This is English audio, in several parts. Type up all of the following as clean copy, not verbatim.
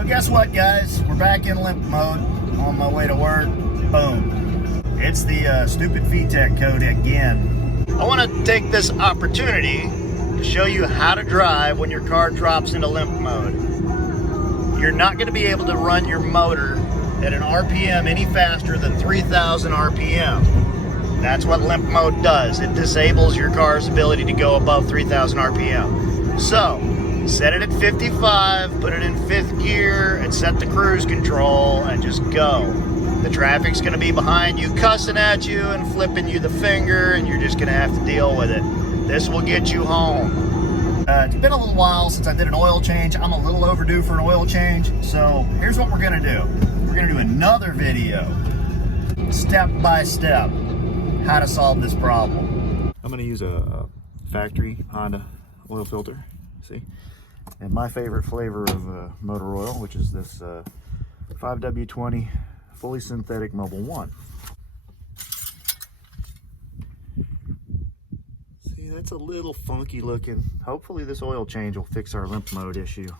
So guess what, guys? We're back in limp mode on my way to work. Boom. It's the stupid VTEC code again. I want to take this opportunity to show you how to drive when your car drops into limp mode. You're not going to be able to run your motor at an RPM any faster than 3,000 RPM. That's what limp mode does. It disables your car's ability to go above 3,000 RPM. So, set it at 55, put it in 5th gear, and set the cruise control, and just go. The traffic's gonna be behind you cussing at you and flipping you the finger, and you're just gonna have to deal with it. This will get you home. It's been a little while since I did an oil change. I'm a little overdue for an oil change, so here's what we're gonna do. We're gonna do another video, step by step, how to solve this problem. I'm gonna use a factory Honda oil filter, see? And my favorite flavor of motor oil, which is this 5W20 fully synthetic Mobil 1. See, that's a little funky looking. Hopefully this oil change will fix our limp mode issue.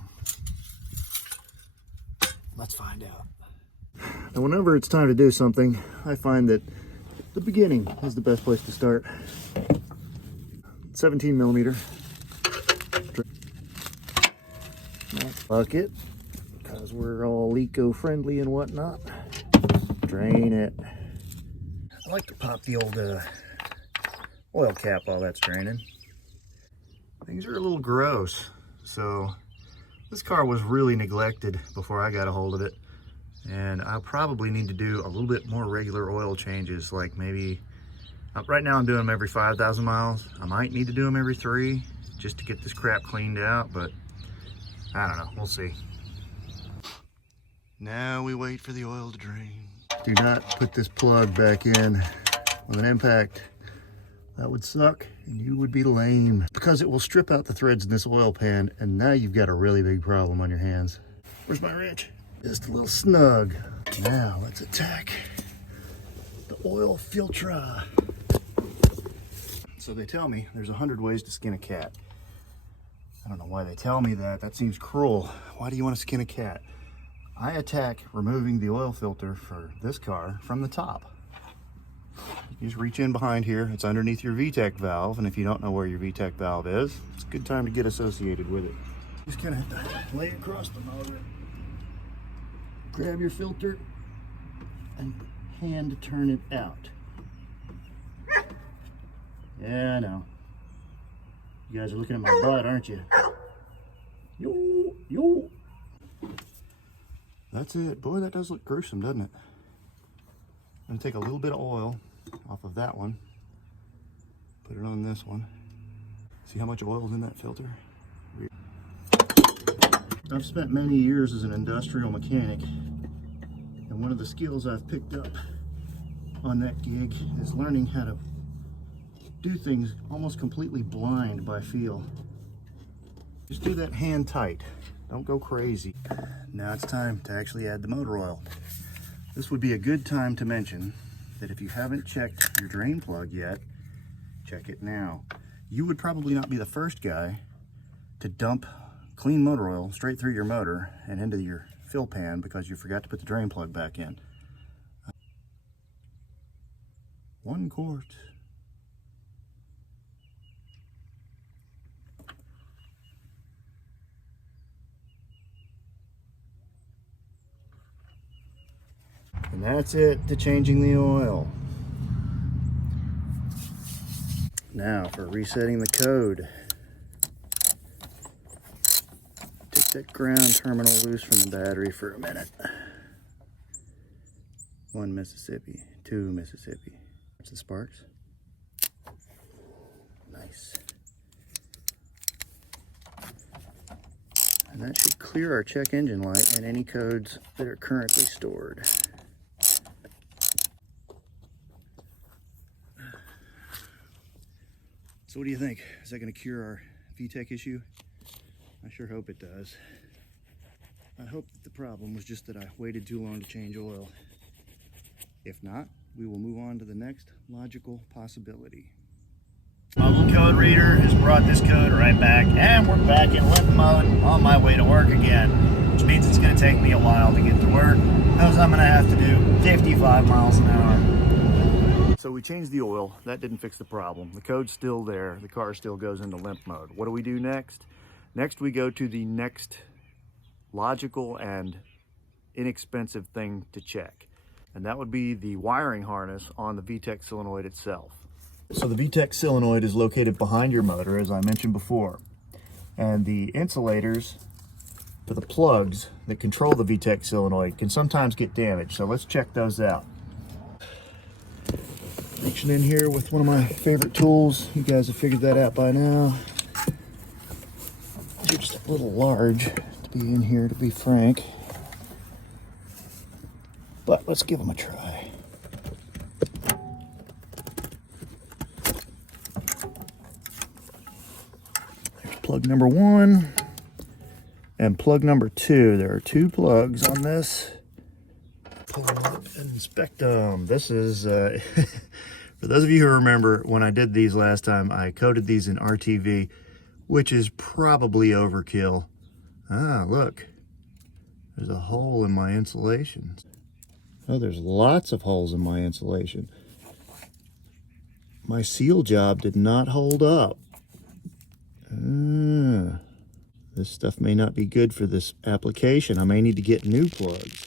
Let's find out. And whenever it's time to do something, I find that the beginning is the best place to start. 17 millimeter. Bucket, because we're all eco-friendly and whatnot. Drain it. I like to pop the old oil cap while that's draining. Things are a little gross, so this car was really neglected before I got a hold of it, and I probably need to do a little bit more regular oil changes, like maybe right now I'm doing them every 5,000 miles. I might need to do them every 3 just to get this crap cleaned out, but I don't know, we'll see. Now we wait for the oil to drain. Do not put this plug back in with an impact. That would suck and you would be lame, because it will strip out the threads in this oil pan, and now you've got a really big problem on your hands. Where's my wrench? Just a little snug. Now let's attack the oil filter. So they tell me there's 100 ways to skin a cat. I don't know why they tell me that. That seems cruel. Why do you want to skin a cat? I attack removing the oil filter for this car from the top. You just reach in behind here. It's underneath your VTEC valve, and if you don't know where your VTEC valve is, it's a good time to get associated with it. Just gonna have to lay it across the motor. Grab your filter and hand turn it out. Yeah, I know. You guys are looking at my butt, aren't you? Yo, yo. That's it. Boy, that does look gruesome, doesn't it? I'm gonna take a little bit of oil off of that one, put it on this one. See how much oil is in that filter? I've spent many years as an industrial mechanic, and one of the skills I've picked up on that gig is learning how to do things almost completely blind by feel. Just do that hand tight. Don't go crazy. Now it's time to actually add the motor oil. This would be a good time to mention that if you haven't checked your drain plug yet, check it now. You would probably not be the first guy to dump clean motor oil straight through your motor and into your fill pan because you forgot to put the drain plug back in. 1 quart. And that's it to changing the oil. Now for resetting the code. Take that ground terminal loose from the battery for a minute. 1 Mississippi, 2 Mississippi. That's the sparks. Nice. And that should clear our check engine light and any codes that are currently stored. So what do you think? Is that going to cure our VTEC issue? I sure hope it does. I hope that the problem was just that I waited too long to change oil. If not, we will move on to the next logical possibility. Mobile code reader has brought this code right back, and we're back in limp mode on my way to work again. which means it's going to take me a while to get to work. Knows I'm going to have to do 55 miles an hour. So we changed the oil. That didn't fix the problem. The code's still there. The car still goes into limp mode. What do we do next? Next, we go to the next logical and inexpensive thing to check, and that would be the wiring harness on the VTEC solenoid itself. So the VTEC solenoid is located behind your motor, as I mentioned before, and the insulators for the plugs that control the VTEC solenoid can sometimes get damaged, so let's check those out. Reaching in here with one of my favorite tools. You guys have figured that out by now. They're just a little large to be in here, to be frank, but let's give them a try. There's plug number 1 and plug number 2. There are 2 plugs on this. Pull them up and inspect them. This is, for those of you who remember when I did these last time, I coated these in RTV, which is probably overkill. Ah, look, there's a hole in my insulation. Oh, there's lots of holes in my insulation. My seal job did not hold up. This stuff may not be good for this application. I may need to get new plugs.